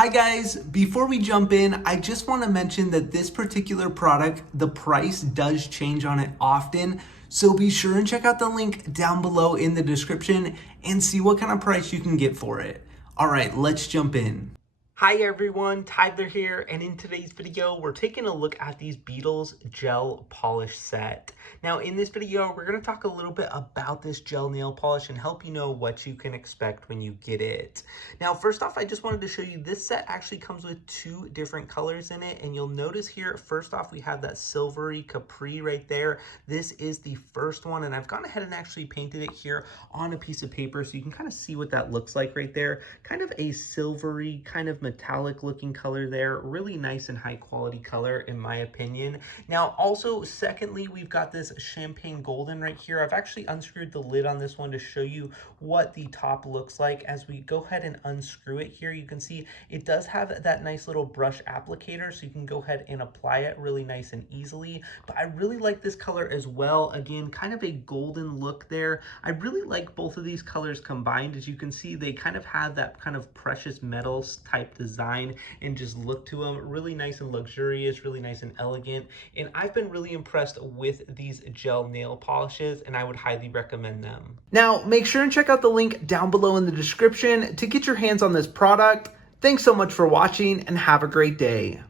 Hi guys, before we jump in, I just want to mention that this particular product, the price does change on it often. So be sure and check out the link down below in the description and see what kind of price you can get for it. All right, let's jump in. Hi everyone, Tyler here, and in today's video, we're taking a look at these Beetles gel polish set. Now in this video, we're gonna talk a little bit about this gel nail polish and help you know what you can expect when you get it. Now, first off, I just wanted to show you this set actually comes with two different colors in it, and you'll notice here, first off, we have that silvery capri right there. This is the first one, and I've gone ahead and actually painted it here on a piece of paper so you can kind of see what that looks like right there. Kind of a silvery, kind of metallic looking color there. Really nice and high quality color in my opinion. Now also, secondly, we've got this champagne golden right here. I've actually unscrewed the lid on this one to show you what the top looks like. As we go ahead and unscrew it here, you can see it does have that nice little brush applicator, so you can go ahead and apply it really nice and easily. But I really like this color as well. Again, kind of a golden look there. I really like both of these colors combined. As you can see, they kind of have that kind of precious metals type design and just look to them. Really nice and luxurious, really nice and elegant. And I've been really impressed with these gel nail polishes, and I would highly recommend them. Now, make sure and check out the link down below in the description to get your hands on this product. Thanks so much for watching and have a great day.